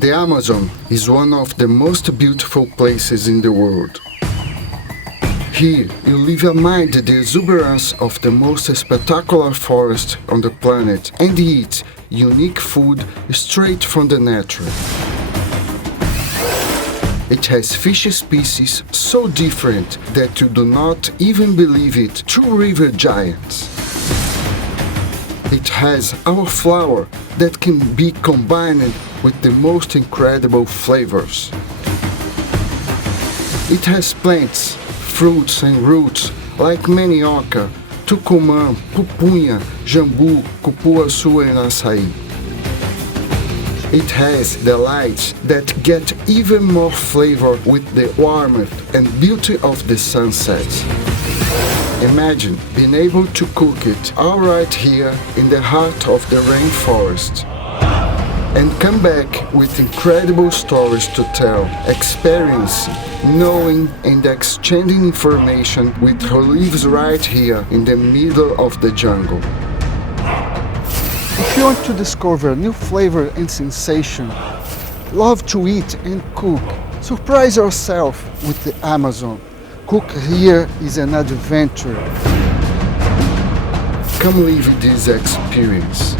The Amazon is one of the most beautiful places in the world. Here, you live amid the exuberance of the most spectacular forest on the planet and eat unique food straight from the nature. It has fish species so different that you do not even believe it, true river giants. It has our flour that can be combined with the most incredible flavors. It has plants, fruits and roots like manioca, tucumã, pupunha, jambu, cupuaçu and açaí. It has delights that get even more flavor with the warmth and beauty of the sunsets. Imagine being able to cook it all right here in the heart of the rainforest. And come back with incredible stories to tell, experiencing, knowing and exchanging information with who lives right here in the middle of the jungle. If you want to discover new flavor and sensation, love to eat and cook, surprise yourself with the Amazon. Cook here is an adventure. Come live this experience.